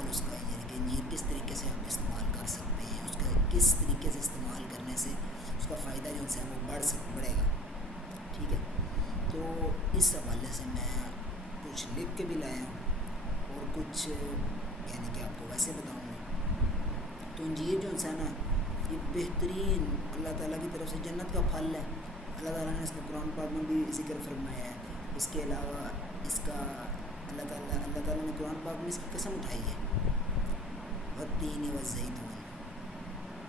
استعمال اس کا یعنی کہ انجیر کس طریقے سے ہم استعمال کر سکتے ہیں، اس کا کس طریقے سے استعمال کرنے سے اس کا فائدہ جو ہے وہ بڑھے گا. ٹھیک ہے، تو اس حوالے سے میں کچھ لکھ کے بھی لایا ہوں اور کچھ یعنی کہ آپ کو ویسے بتاؤں گا. تو انجیر جو ہے نا یہ بہترین اللہ تعالیٰ کی طرف سے جنت کا پھل ہے. اللہ تعالیٰ نے اس کا قرآن پاک میں بھی ذکر فرمایا ہے. اس کے علاوہ اس کا اللہ تعالیٰ نے قرآن پاک میں اس کی قسم اٹھائی ہے، والتین والزیتون.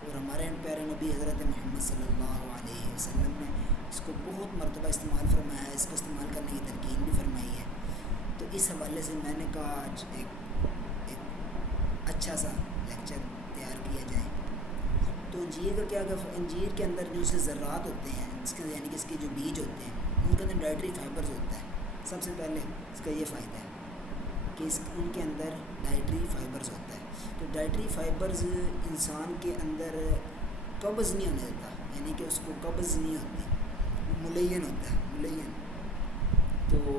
اور ہمارے پیارے نبی حضرت محمد صلی اللہ علیہ وسلم نے اس کو بہت مرتبہ استعمال فرمایا ہے، اس کو استعمال کرنے کی تلقین بھی فرمائی ہے. تو اس حوالے سے میں نے کہا آج ایک اچھا سا لیکچر تیار کیا جائے. تو انجیر کا کیا انجیر کے اندر جو سے ذرات ہوتے ہیں اس کے یعنی کہ اس کے جو بیج ہوتے ہیں ان کے اندر ڈائٹری فائبرز ہوتا ہے. سب سے پہلے اس کا یہ فائدہ ہے کہ ان کے اندر ڈائٹری فائبرز ہوتا ہے. تو ڈائٹری فائبرز انسان کے اندر قبض نہیں ہونے دیتا، یعنی کہ اس کو قبض نہیں ہوتی، ملین ہوتا ہے، ملین. تو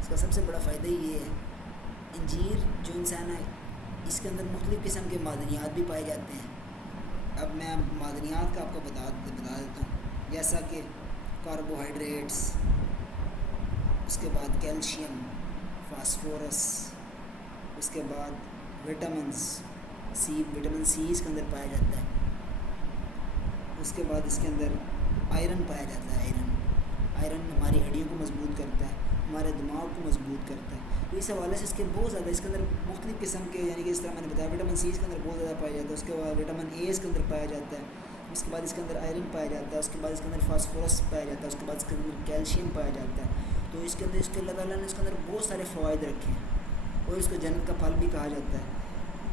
اس کا سب سے بڑا فائدہ یہ ہے. انجیر جو انسان ہے اس کے اندر مختلف قسم کے معدنیات بھی پائے جاتے ہیں. اب میں معدنیات کا آپ کو بتا دیتا ہوں، جیسا کہ کاربوہائیڈریٹس، اس کے بعد کیلشیم، فاسفورس، اس کے بعد وٹامنس، وٹامن سی اس کے اندر پایا جاتا ہے. اس کے بعد اس کے اندر آئرن پایا جاتا ہے. آئرن ہماری ہڈیوں کو مضبوط کرتا ہے، ہمارے دماغ کو مضبوط کرتا ہے. تو اس حوالے سے اس کے بہت زیادہ اس کے اندر مختلف قسم کے یعنی کہ اس طرح میں نے بتایا وٹامن سی اس کے اندر بہت زیادہ پایا جاتا ہے. اس کے بعد وٹامن اے اس کے اندر پایا جاتا ہے. اس کے بعد اس کے اندر آئرن پایا جاتا ہے. اس کے بعد اس کے اندر فاسفورس پایا جاتا ہے. اس کے بعد اس کے اندر کیلشیم پایا جاتا ہے. تو اس کے اندر اللہ تعالیٰ نے اس کے اندر بہت سارے فوائد رکھے ہیں اور اس کو جنت کا پھل بھی کہا جاتا ہے.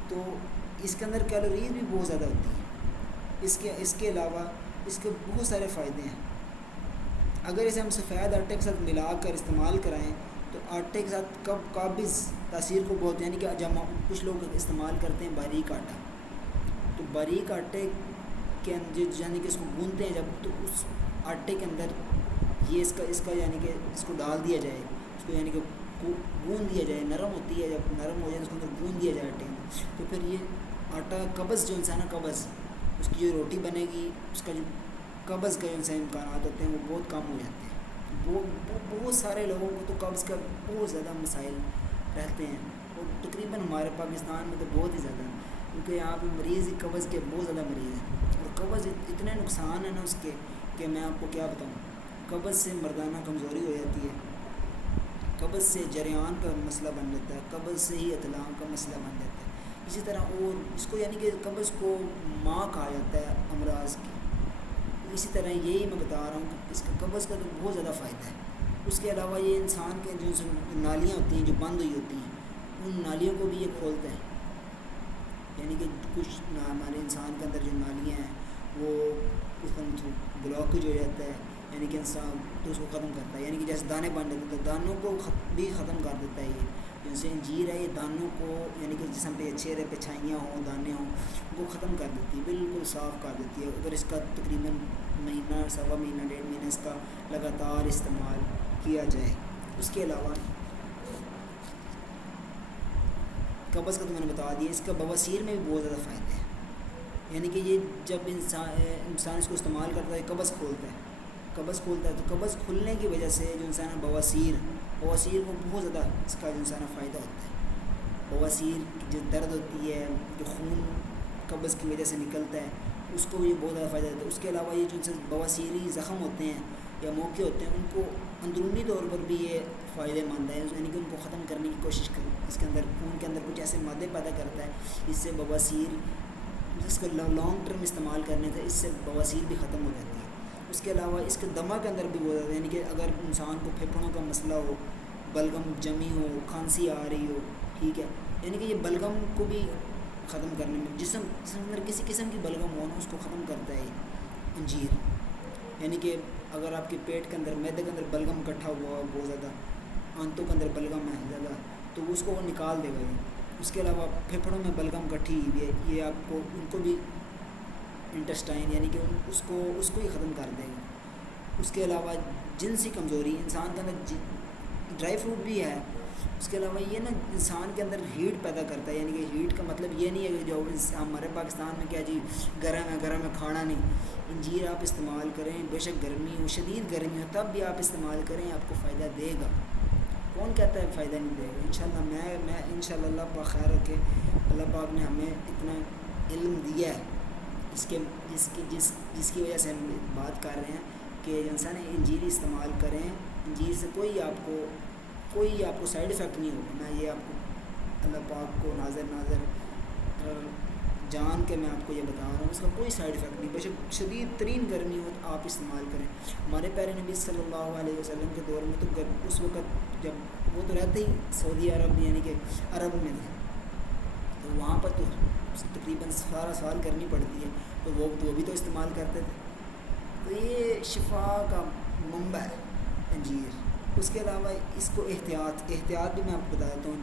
تو اس کے اندر کیلوریز بھی بہت زیادہ ہوتی ہیں. اس کے علاوہ اس کے بہت سارے فائدے ہیں. اگر اسے ہم سفید آٹے کے ساتھ ملا کر استعمال کرائیں تو آٹے کے ساتھ قابض تاثیر کو بہت، یعنی کہ جب کچھ لوگ استعمال کرتے ہیں باریک آٹا، تو باریک آٹے کے یعنی کہ اس کو گوندتے ہیں جب، تو اس آٹے کے اندر یہ اس کا یعنی کہ اس کو ڈال دیا جائے، اس کو یعنی کہ گوند دیا جائے. نرم ہوتی ہے، جب نرم ہو جائے تو اس کے اندر گوند دیا جائے آٹے میں، تو پھر یہ آٹا قبض جو انسان قبض اس کی جو روٹی بنے گی اس کا جو قبض کا جو امکانات ہوتے ہیں وہ بہت کم ہو جاتے ہیں. بہت سارے لوگوں کو تو قبض کا بہت زیادہ مسائل رہتے ہیں، اور تقریباً ہمارے پاکستان میں تو بہت ہی زیادہ، کیونکہ یہاں پہ مریض قبض کے بہت زیادہ مریض ہیں. اور قبض اتنے نقصان ہیں نا اس کے کہ میں آپ کو کیا بتاؤں. قبض سے مردانہ کمزوری ہو جاتی ہے، قبض سے جریان کا مسئلہ بن جاتا ہے، قبض سے ہی اطلاع کا مسئلہ بن جاتا ہے. اسی طرح اور اس کو یعنی کہ قبض کو ماں کہا جاتا ہے امراض کی. اسی طرح یہی میں بتا رہا ہوں کہ اس کا قبض کا تو بہت زیادہ فائدہ ہے. اس کے علاوہ یہ انسان کے جو نالیاں ہوتی ہیں جو بند ہوئی ہوتی ہیں ان نالیوں کو بھی یہ کھولتا ہے. یعنی کہ کچھ ہمارے انسان کے اندر جو نالیاں ہیں وہ کچھ بلاکج ہو جاتا ہے، یعنی کہ انسان تو اس کو ختم کرتا ہے. یعنی کہ جیسے دانے بن جاتے ہیں، دانوں کو بھی ختم کر دیتا ہے. یہ جیسے انجیر ہے یہ دانوں کو یعنی کہ جسم پہ چہرے پہ چھائیاں ہوں، دانے ہوں، ان کو ختم کر دیتی ہے، بالکل صاف کر دیتی ہے. اگر اس کا تقریباً مہینہ، سوا مہینہ، 1.5 مہینہ اس کا لگاتار استعمال کیا جائے. اس کے علاوہ قبض کا تو میں نے بتا دیا. اس کا بواسیر میں بھی بہت زیادہ فائدہ ہے. یعنی کہ یہ جب انسان اس کو استعمال کرتا ہے قبض کھولتا ہے. تو قبض کھلنے کی وجہ سے جو انسان بواسیر کو بہت زیادہ اس کا جو انسان فائدہ ہوتا ہے. بواسیر کی جو درد ہوتی ہے، جو خون قبض کی وجہ سے نکلتا ہے، اس کو بھی بہت زیادہ فائدہ دیتا ہے. اس کے علاوہ یہ جو بواسیری زخم ہوتے ہیں یا موقع ہوتے ہیں ان کو اندرونی طور پر بھی یہ فائدہ مند ہے. یعنی کہ ان کو ختم کرنے کی کوشش کریں. اس کے اندر خون کے اندر کچھ ایسے مادے پیدا کرتا ہے اس سے بواسیر، جس کو لانگ ٹرم استعمال کرنے سے اس سے بواسیر بھی ختم ہو جاتی ہے. اس کے علاوہ اس کے دمہ کے اندر بھی بہت زیادہ، یعنی کہ اگر انسان کو پھیپھڑوں کا مسئلہ ہو، بلغم جمی ہو، کھانسی آ رہی ہو، ٹھیک ہے، یعنی کہ یہ بلغم کو بھی ختم کرنے میں، جسم اندر کسی قسم کی بلغم ہو نا اس کو ختم کرتا ہے انجیر. یعنی کہ اگر آپ کے پیٹ کے اندر، معدے کے اندر بلغم اکٹھا ہوا ہو بہت زیادہ، آنتوں کے اندر بلغم ہے زیادہ، تو اس کو وہ نکال دے گا یہ. اس کے علاوہ پھیپھڑوں میں بلغم کٹھی ہوئی ہے، یہ آپ کو ان کو بھی انٹسٹائن یعنی کہ اس کو ہی ختم کر دے گا. اس کے علاوہ جنسی کمزوری، انسان کے اندر ڈرائی فروٹ بھی ہے اس کے علاوہ یہ نا انسان کے اندر ہیٹ پیدا کرتا ہے، یعنی کہ ہیٹ کا مطلب یہ نہیں ہے کہ جو ہمارے پاکستان میں کیا جی گرم ہے کھانا نہیں، انجیر آپ استعمال کریں، بے شک گرمی ہو، شدید گرمی ہو، تب بھی آپ استعمال کریں، آپ کو فائدہ دے گا۔ کون کہتا ہے فائدہ نہیں دے گا؟ انشاءاللہ میں انشاءاللہ اللہ پاک خیر رکھے، اللہ پاک نے ہمیں اتنا علم دیا ہے جس کی وجہ سے ہم بات کر رہے ہیں کہ انسان انجیر استعمال کریں، انجیر سے کوئی آپ کو سائیڈ افیکٹ نہیں ہوگا۔ میں یہ آپ کو اللہ پاک کو ناظر جان کے میں آپ کو یہ بتا رہا ہوں، اس کا کوئی سائیڈ افیکٹ نہیں، بے شک شدید ترین گرمی ہو تو آپ استعمال کریں۔ ہمارے پیارے نبی صلی اللہ علیہ وسلم کے دور میں تو اس وقت جب وہ تو رہتے ہی سعودی عرب یعنی کہ عرب میں تھے، تو وہاں پر تو تقریباً سارا سال کرنی پڑتی ہے، تو وہ بھی تو استعمال کرتے تھے۔ تو یہ شفا کا منبع ہے انجیر۔ اس کے علاوہ اس کو احتیاط بھی میں آپ کو بتا دیتا ہوں۔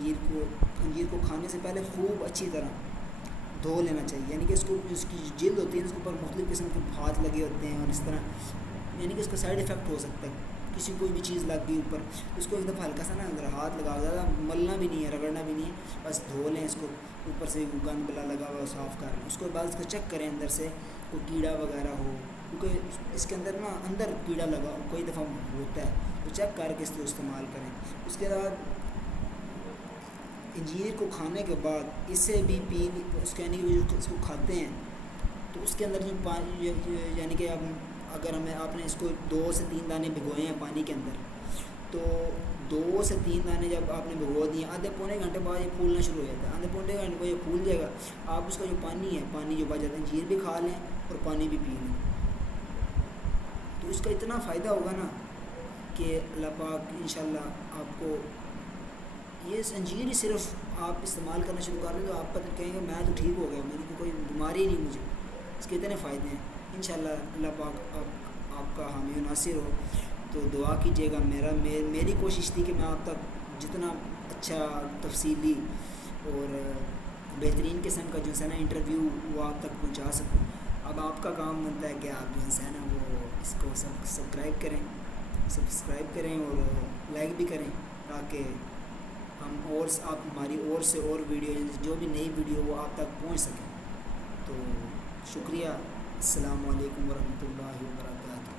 انجیر کو کھانے سے پہلے خوب اچھی طرح دھو لینا چاہیے، یعنی کہ اس کی جلد ہوتی ہے، اس کے اوپر مختلف قسم کے ہاتھ لگے ہوتے ہیں، اور اس طرح یعنی کہ اس کا سائیڈ افیکٹ ہو سکتا ہے، کسی کوئی بھی چیز لگ گئی اوپر، اس کو ایک دفعہ ہلکا سا نا اگر ہاتھ لگا، زیادہ ملنا بھی نہیں ہے، رگڑنا بھی نہیں ہے، بس دھو لیں اس کو، اوپر سے گند بلا لگا ہوا صاف کر لیں، اس کے بعد اس کو چیک کریں اندر سے کوئی کیڑا وغیرہ ہو، کیونکہ اس کے اندر کیڑا لگا کوئی دفعہ ہوتا ہے، تو چیک کر کے اس کو استعمال کریں۔ اس کے بعد انجیر کو کھانے کے بعد اسے بھی اس کے یعنی کہ اس کو کھاتے ہیں تو اس کے اندر جو پانی یعنی کہ اگر آپ نے اس کو 2 سے 3 دانے بھگوئے ہیں پانی کے اندر، تو 2 سے 3 دانے جب آپ نے بھگو دیے، آدھے پونے گھنٹے بعد یہ پھولنا شروع ہو جاتا ہے، آدھے پونے گھنٹے بعد یہ پھول جائے گا، آپ اس کا جو پانی جو بچ جاتا ہے، انجیر بھی کھا لیں اور پانی بھی پی لیں، تو اس کا اتنا فائدہ ہوگا نا کہ اللہ پاک انشاءاللہ آپ کو یہ انجیر ہی صرف آپ استعمال کرنا شروع کر لیں تو آپ کہیں گے میں تو ٹھیک ہو گیا، میری کوئی بیماری نہیں مجھے، اس کے اتنے فائدے ہیں۔ انشاءاللہ اللہ پاک آپ کا حامی و ناصر ہو، تو دعا کیجیے گا۔ میری کوشش تھی کہ میں آپ تک جتنا اچھا تفصیلی اور بہترین قسم کا جو ہے نا انٹرویو وہ آپ تک پہنچا سکوں۔ اب آپ کا کام بنتا ہے کہ آپ جو ہے نا وہ اس کو سبسکرائب کریں اور لائک بھی کریں، تاکہ ہم آپ ہماری سے اور ویڈیو جو بھی نئی ویڈیو وہ آپ تک پہنچ سکیں۔ تو شکریہ، السلام علیکم ورحمۃ اللہ وبرکاتہ۔